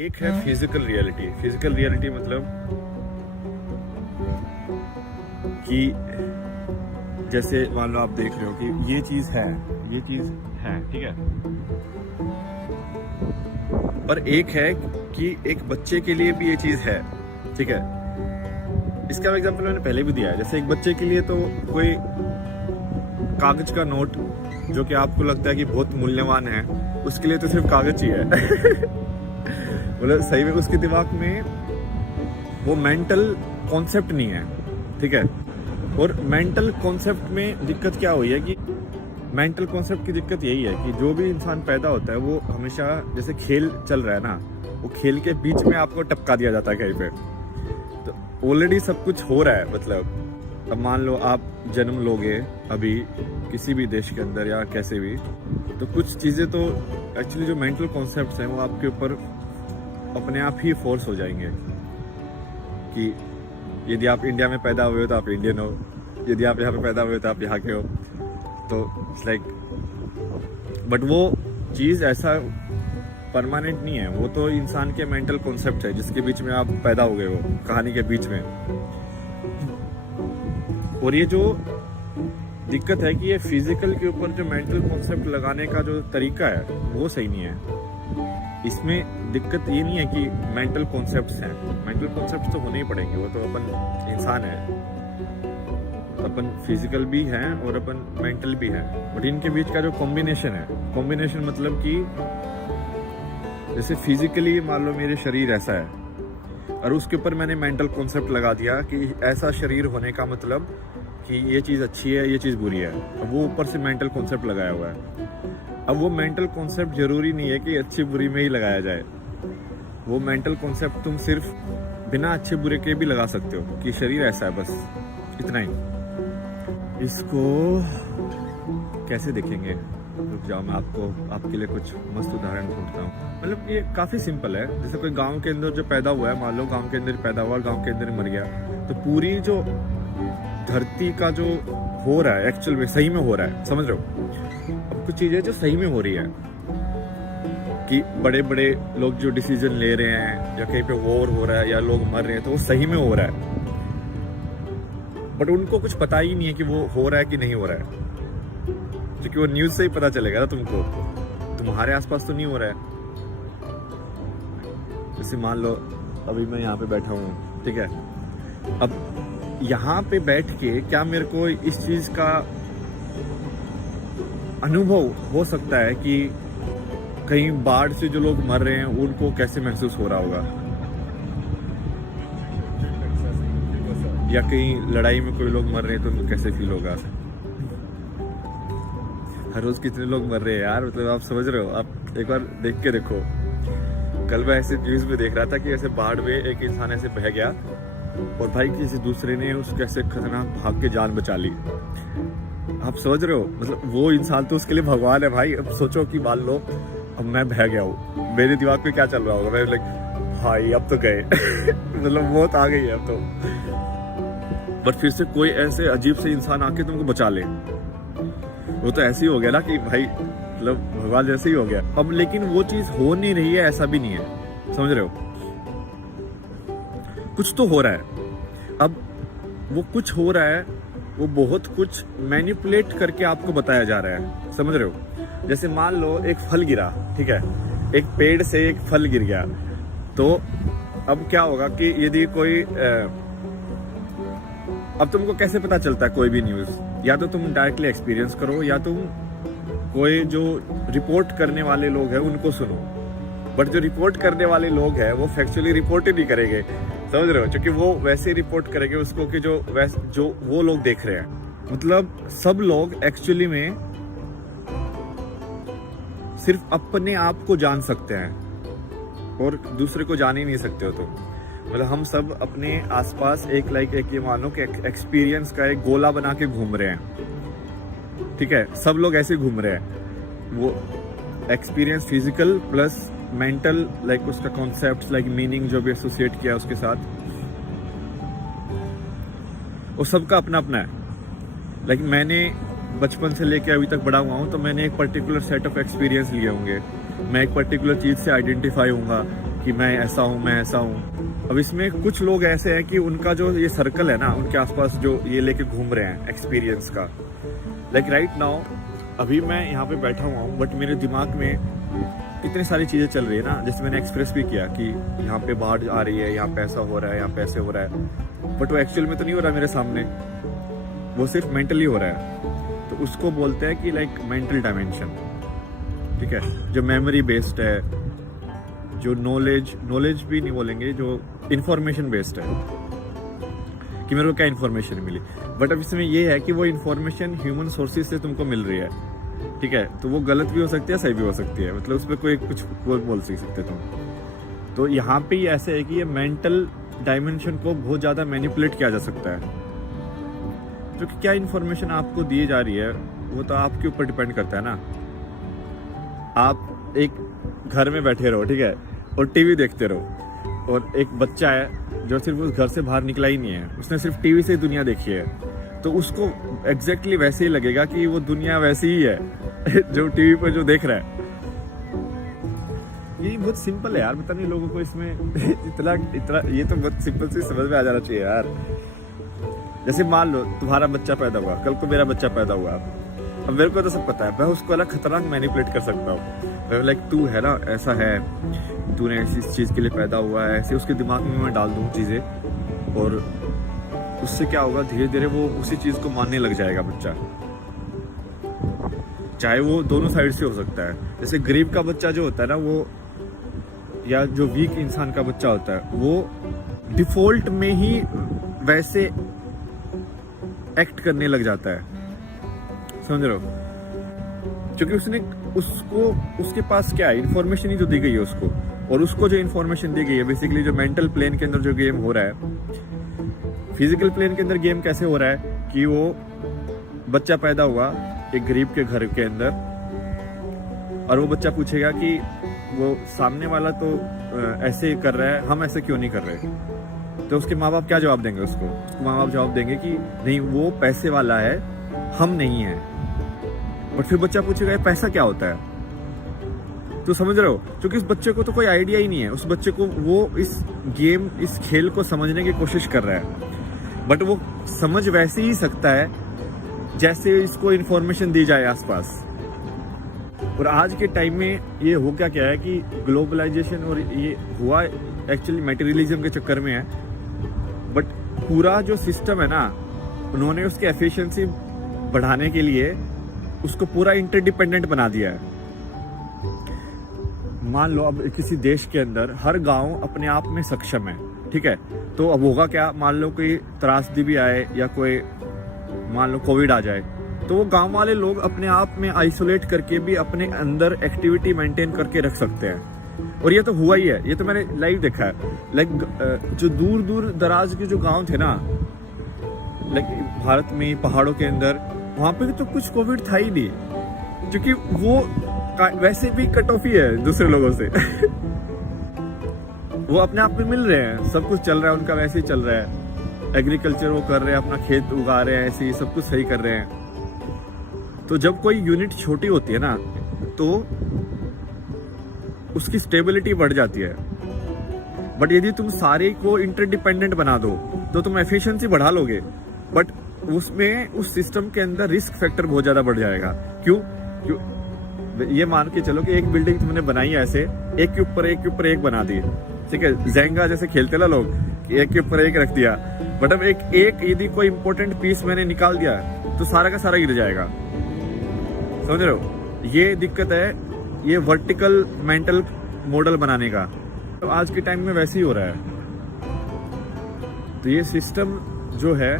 एक है physical reality. Physical reality मतलब कि जैसे मान लो आप देख रहे हो कि ये चीज है, ठीक है। पर एक है कि एक बच्चे के लिए भी ये चीज है, ठीक है। इसका एग्जांपल मैंने पहले भी दिया है। जैसे एक बच्चे के लिए तो कोई कागज का नोट जो कि आपको लगता है कि बहुत मूल्यवान है, उसके लिए तो सिर्फ कागज ही है। मतलब सही में उसके दिमाग में वो मेंटल कॉन्सेप्ट नहीं है, ठीक है। और मेंटल कॉन्सेप्ट में दिक्कत क्या हुई है कि मेंटल कॉन्सेप्ट की दिक्कत यही है कि जो भी इंसान पैदा होता है वो हमेशा, जैसे खेल चल रहा है ना, वो खेल के बीच में आपको टपका दिया जाता है कहीं पे। तो ऑलरेडी सब कुछ हो रहा है। मतलब अब मान लो आप जन्म लोगे अभी किसी भी देश के अंदर या कैसे भी, तो कुछ चीज़ें तो एक्चुअली जो मेंटल कॉन्सेप्ट्स हैं वो आपके ऊपर अपने आप ही फोर्स हो जाएंगे कि यदि आप इंडिया में पैदा हुए हो तो आप इंडियन हो, यदि आप यहाँ पे पैदा हुए हो तो आप यहाँ के हो। तो इट्स लाइक, बट वो चीज़ ऐसा परमानेंट नहीं है। वो तो इंसान के मेंटल कॉन्सेप्ट है जिसके बीच में आप पैदा हो गए हो, कहानी के बीच में। और ये जो दिक्कत है कि ये फिजिकल के ऊपर जो मेंटल कॉन्सेप्ट लगाने का जो तरीका है वो सही नहीं है। इसमें दिक्कत ये नहीं है कि मेंटल कॉन्सेप्ट्स हैं, मेंटल कॉन्सेप्ट्स तो होने ही पड़ेंगे। वो तो अपन इंसान है, अपन फिजिकल भी हैं और अपन मेंटल भी हैं। बट इनके बीच का जो कॉम्बिनेशन है, कॉम्बिनेशन मतलब कि जैसे फिजिकली मान लो मेरे शरीर ऐसा है और उसके ऊपर मैंने मेंटल कॉन्सेप्ट लगा दिया कि ऐसा शरीर होने का मतलब कि ये चीज़ अच्छी है, ये चीज़ बुरी है। अब वो ऊपर से मेंटल कॉन्सेप्ट लगाया हुआ है। अब वो मेंटल कॉन्सेप्ट जरूरी नहीं है कि अच्छी बुरी में ही लगाया जाए। वो मेंटल कॉन्सेप्ट तुम सिर्फ बिना अच्छे बुरे के भी लगा सकते हो कि शरीर ऐसा है, बस इतना ही। इसको कैसे देखेंगे? रुक जाओ, मैं आपके लिए कुछ मस्त उदाहरण ढूंढता हूँ। मतलब ये काफ़ी सिंपल है। जैसे कोई गांव के अंदर जो पैदा हुआ है, मान लो गांव के अंदर पैदा हुआ और गांव के अंदर मर गया, तो पूरी जो धरती का जो हो रहा है एक्चुअल में सही में हो रहा है, समझ रहे हो? अब कुछ चीज़ें जो सही में हो रही है कि बड़े बड़े लोग जो डिसीजन ले रहे हैं या कहीं पे वॉर हो रहा है या लोग मर रहे हैं, तो वो सही में हो रहा है। बट उनको कुछ पता ही नहीं है कि वो हो रहा है कि नहीं हो रहा है, क्योंकि वो न्यूज़ से ही पता चलेगा ना तुमको। तुम्हारे आसपास तो नहीं हो रहा है। जैसे मान लो अभी मैं यहाँ पे बैठा हूँ, ठीक है। अब यहाँ पे बैठ के क्या मेरे को इस चीज़ का अनुभव हो सकता है कि कहीं बाढ़ से जो लोग मर रहे हैं उनको कैसे महसूस हो रहा होगा, या कहीं लड़ाई में कोई लोग मर रहे हैं तो उनको कैसे फील होगा। हर रोज कितने लोग मर रहे हैं यार, मतलब आप समझ रहे हो? आप एक बार देख के देखो। कल मैं ऐसे न्यूज़ में देख रहा था कि ऐसे बाढ़ में एक इंसान ऐसे बह गया और भाई किसी दूसरे ने उसको ऐसे खतरनाक भाग के जान बचा ली। आप समझ रहे हो? मतलब वो इंसान तो उसके लिए भगवान है भाई। अब सोचो कि मान लो अब मैं बह गया हूँ, मेरे दिमाग में क्या चल रहा होगा? मैं लाइक भाई अब तो गए। मतलब मौत आ गई है अब तो। बट फिर से कोई ऐसे अजीब से इंसान आके तुमको बचा ले, वो तो ऐसे ही हो गया ना कि भाई मतलब भगवान जैसे ही हो गया। अब लेकिन वो चीज हो नहीं रही है, ऐसा भी नहीं है, समझ रहे हो? कुछ तो हो रहा है। अब वो कुछ हो रहा है, वो बहुत कुछ मैनिपुलेट करके आपको बताया जा रहा है, समझ रहे हो? जैसे मान लो एक फल गिरा, ठीक है, एक पेड़ से एक फल गिर गया, तो अब क्या होगा कि यदि कोई अब तुमको कैसे पता चलता है कोई भी न्यूज़? या तो तुम डायरेक्टली एक्सपीरियंस करो या तुम कोई जो रिपोर्ट करने वाले लोग हैं उनको सुनो। बट जो रिपोर्ट करने वाले लोग हैं वो फैक्चुअली रिपोर्ट ही नहीं करेंगे, समझ रहे हो? क्योंकि वो वैसे रिपोर्ट करेंगे उसको कि जो वो लोग देख रहे हैं। मतलब सब लोग एक्चुअली में सिर्फ अपने आप को जान सकते हैं और दूसरे को जान ही नहीं सकते हो तुम। मतलब हम सब अपने आसपास एक ये मानो कि एक्सपीरियंस का एक गोला बना के घूम रहे हैं, ठीक है। सब लोग ऐसे घूम रहे हैं। वो experience physical plus mental, like उसका कॉन्सेप्ट, लाइक मीनिंग जो भी एसोसिएट किया उसके साथ, वो सबका अपना अपना है। लाइक मैंने बचपन से लेके अभी तक बड़ा हुआ हूँ, तो मैंने एक पर्टिकुलर सेट ऑफ एक्सपीरियंस लिए होंगे। मैं एक पर्टिकुलर चीज़ से आइडेंटिफाई होऊंगा कि मैं ऐसा हूँ, मैं ऐसा हूँ। अब इसमें कुछ लोग ऐसे हैं कि उनका जो ये सर्कल है ना, उनके आसपास जो ये लेके घूम रहे हैं एक्सपीरियंस का, लाइक राइट नाउ अभी मैं यहाँ पे बैठा हुआ हूँ, बट मेरे दिमाग में कितनी सारी चीज़ें चल रही है ना। जैसे मैंने एक्सप्रेस भी किया कि यहाँ पे बाढ़ आ रही है, यहाँ पे ऐसा हो रहा है, यहाँ पे ऐसे हो रहा है, बट वो एक्चुअल में तो नहीं हो रहा मेरे सामने, वो सिर्फ मेंटली हो रहा है। तो उसको बोलते हैं कि लाइक मेंटल डायमेंशन, ठीक है, जो मेमोरी बेस्ड है, जो नॉलेज भी नहीं बोलेंगे, जो इंफॉर्मेशन बेस्ड है कि मेरे को क्या इंफॉर्मेशन मिली। बट अब इसमें ये है कि वो इंफॉर्मेशन ह्यूमन सोर्सेज से तुमको मिल रही है, ठीक है, तो वो गलत भी हो सकती है, सही भी हो सकती है, मतलब उस पर कोई कुछ बोल सकते तुम। तो यहाँ पे ये ऐसे है कि ये मेंटल डायमेंशन को बहुत ज़्यादा मैनिपुलेट किया जा सकता है, क्योंकि क्या इंफॉर्मेशन आपको दी जा रही है वो तो आपके ऊपर डिपेंड करता है ना। आप एक घर में बैठे रहो, ठीक है, और टीवी देखते रहो, और एक बच्चा है जो सिर्फ उस घर से बाहर निकला ही नहीं है, उसने सिर्फ टीवी से ही दुनिया देखी है, तो उसको एग्जैक्टली वैसे ही लगेगा कि वो दुनिया वैसी ही है जो टीवी पर जो देख रहा है। ये बहुत सिंपल है यार, पता नहीं लोगों को इसमें इतना ये तो बहुत सिंपल सी समझ में आ जाना चाहिए यार। जैसे मान लो तुम्हारा बच्चा पैदा हुआ, कल को मेरा बच्चा पैदा हुआ, अब मेरे को तो सब पता है, मैं उसको अलग खतरनाक मैनिपुलेट कर सकता हूँ, लाइक तू है ना, ऐसा है, तूने ऐसी चीज़ के लिए पैदा हुआ है, ऐसे उसके दिमाग में मैं डाल दूँ चीज़ें, और उससे क्या होगा, धीरे धीरे वो उसी चीज़ को मानने लग जाएगा बच्चा। चाहे वो दोनों साइड से हो सकता है, जैसे गरीब का बच्चा जो होता है ना, वो या जो वीक इंसान का बच्चा होता है, वो डिफॉल्ट में ही वैसे एक्ट करने लग जाता है, समझ रहे हो, क्योंकि उसके पास क्या है, इन्फॉर्मेशन ही तो दी गई है उसको, और उसको जो इन्फॉर्मेशन दी गई है, बेसिकली जो मेंटल प्लेन के अंदर जो गेम हो रहा है, फिजिकल प्लेन के अंदर गेम कैसे हो रहा है कि वो बच्चा पैदा हुआ एक गरीब के घर के अंदर, और वो बच्चा पूछेगा कि वो सामने वाला तो ऐसे कर रहा है, हम ऐसे क्यों नहीं कर रहे, तो उसके माँ बाप क्या जवाब देंगे उसको माँ बाप जवाब देंगे कि नहीं, वो पैसे वाला है, हम नहीं है। बट फिर बच्चा पूछेगा ये पैसा क्या होता है, तो समझ रहे हो, क्योंकि उस बच्चे को तो कोई आइडिया ही नहीं है, उस बच्चे को वो इस गेम, इस खेल को समझने की कोशिश कर रहा है, बट वो समझ वैसे ही सकता है जैसे इसको इन्फॉर्मेशन दी जाए आसपास। और आज के टाइम में ये हो क्या है कि ग्लोबलाइजेशन, और ये हुआ एक्चुअली मटेरियलिज्म के चक्कर में है, बट पूरा जो सिस्टम है ना, उन्होंने उसकी एफिशिएंसी बढ़ाने के लिए उसको पूरा इंटरडिपेंडेंट बना दिया है। मान लो अब किसी देश के अंदर हर गांव अपने आप में सक्षम है, ठीक है, तो अब होगा क्या, मान लो कोई त्रासदी भी आए या कोई मान लो कोविड आ जाए, तो वो गांव वाले लोग अपने आप में आइसोलेट करके भी अपने अंदर एक्टिविटी मेंटेन करके रख सकते हैं। और ये तो हुआ ही है, ये तो मैंने लाइव देखा है। लाइक जो दूर दूर दराज के जो गांव थे ना, लाइक भारत में पहाड़ों के अंदर, वहां पे भी तो कुछ कोविड था ही नहीं, क्योंकि वो वैसे भी कट ऑफ ही है दूसरे लोगों से वो अपने आप में मिल रहे हैं, सब कुछ चल रहा है उनका, वैसे ही चल रहा है, एग्रीकल्चर वो कर रहे हैं, अपना खेत उगा रहे हैं, ऐसे ही सब कुछ सही कर रहे हैं। तो जब कोई यूनिट छोटी होती है ना, तो उसकी स्टेबिलिटी बढ़ जाती है, बट यदि तुम सारे को इंटरडिपेंडेंट बना दो तो तुम एफिशिएंसी बढ़ा लोगे, बट उसमें उस सिस्टम के अंदर रिस्क फैक्टर बहुत ज्यादा बढ़ जाएगा। क्यों? ये मान के चलो कि एक बिल्डिंग तुमने बनाई ऐसे, एक के ऊपर एक बना दी, ठीक है, जेंगा जैसे खेलते ना लोग, एक के ऊपर एक रख दिया, बट अब एक यदि कोई इंपॉर्टेंट पीस मैंने निकाल दिया तो सारा का सारा गिर जाएगा, समझ रहे हो। ये दिक्कत है, ये वर्टिकल मेंटल मॉडल बनाने का, तो आज के टाइम में वैसे ही हो रहा है। तो ये सिस्टम जो है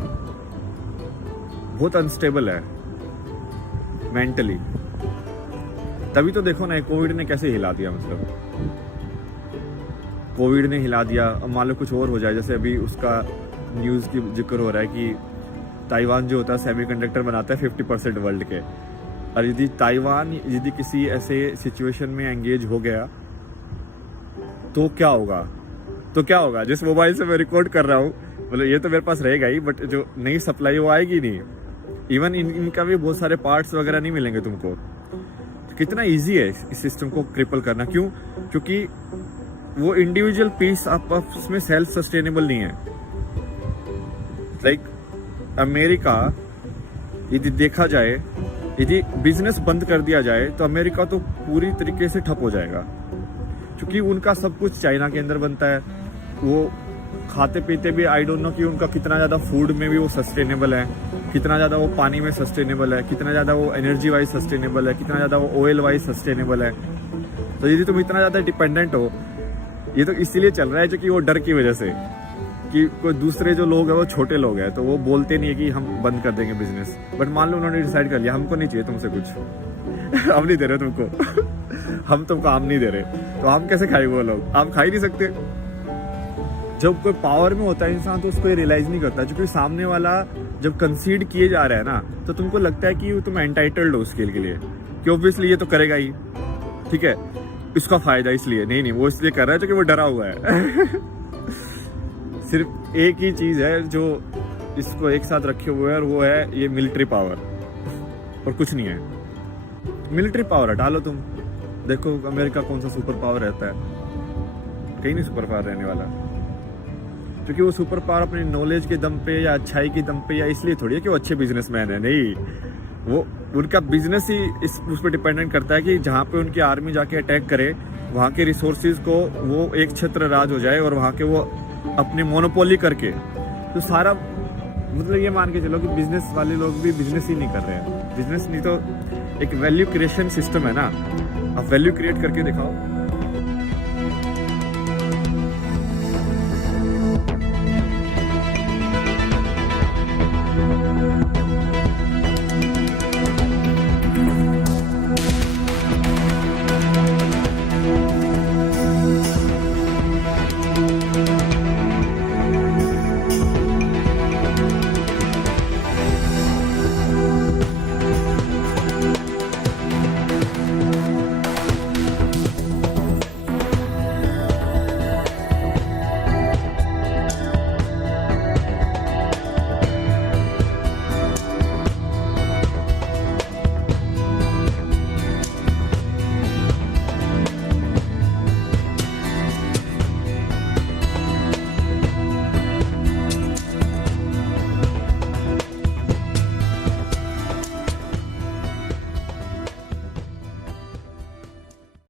बहुत अनस्टेबल है मेंटली। तभी तो देखो ना, कोविड ने कैसे हिला दिया, मतलब कोविड ने हिला दिया। अब मान लो कुछ और हो जाए, जैसे अभी उसका न्यूज़ की जिक्र हो रहा है कि ताइवान जो होता है सेमीकंडक्टर बनाता है 50% वर्ल्ड के, और यदि ताइवान यदि किसी ऐसे सिचुएशन में एंगेज हो गया तो क्या होगा। जिस मोबाइल से मैं रिकॉर्ड कर रहा हूँ, मतलब ये तो मेरे पास रहेगा ही, बट जो नई सप्लाई वो आएगी नहीं, इवन इनका भी बहुत सारे पार्ट्स वगैरह नहीं मिलेंगे तुमको। तो कितना ईजी है इस सिस्टम को क्रिपल करना। क्यों? क्योंकि वो इंडिविजुअल पीस आप उसमें सेल्फ सस्टेनेबल नहीं है। लाइक अमेरिका यदि देखा जाए, यदि बिजनेस बंद कर दिया जाए तो अमेरिका तो पूरी तरीके से ठप हो जाएगा, क्योंकि उनका सब कुछ चाइना के अंदर बनता है। वो खाते पीते भी आई डोंट नो कि उनका कितना ज़्यादा फूड में भी वो सस्टेनेबल है, कितना ज़्यादा वो पानी में सस्टेनेबल है, कितना ज़्यादा वो एनर्जी वाइज सस्टेनेबल है, कितना ज़्यादा वो ऑयल वाइज सस्टेनेबल है। तो यदि तुम इतना ज़्यादा डिपेंडेंट हो, ये तो इसीलिए चल रहा है क्योंकि वो डर की वजह से कि कोई दूसरे जो लोग हैं वो छोटे लोग हैं, तो वो बोलते नहीं है कि हम बंद कर देंगे बिजनेस। बट मान लो उन्होंने डिसाइड कर लिया हमको नहीं चाहिए तुमसे कुछ हम नहीं दे रहे तुमको हम तुमको आम नहीं दे रहे, तो आम कैसे खाएंगे वो लोग? आम खा ही नहीं सकते। जब कोई पावर में होता है इंसान तो उसको ये रियलाइज नहीं करता, क्योंकि सामने वाला जब कंसीड किए जा रहा है ना, तो तुमको लगता है कि तुम एंटाइटल्ड हो उसके लिए, कि ऑब्वियसली ये तो करेगा ही, ठीक है, इसका फायदा इसलिए नहीं, वो इसलिए कर रहा है क्योंकि वो डरा हुआ है सिर्फ एक ही चीज है जो इसको एक साथ रखे हुए है, और वो है ये मिलिट्री पावर, और कुछ नहीं है। मिलिट्री पावर हटा लो तुम, देखो अमेरिका कौन सा सुपर पावर रहता है, कहीं नहीं सुपर पावर रहने वाला, क्योंकि वो सुपर पावर अपनी नॉलेज के दम पे या अच्छाई के दम पे, या इसलिए थोड़ी है कि वो अच्छे बिजनेसमैन है, नहीं, वो उनका बिजनेस ही उस पर डिपेंडेंट करता है कि जहाँ पे उनकी आर्मी जाके अटैक करे, वहाँ के रिसोर्सेज को वो एक छत्र राज हो जाए, और वहाँ के वो अपनी मोनोपोली करके, तो सारा मतलब ये मान के चलो कि बिजनेस वाले लोग भी बिजनेस ही नहीं कर रहे हैं। बिजनेस नहीं तो एक वैल्यू क्रिएशन सिस्टम है ना, आप वैल्यू क्रिएट करके दिखाओ।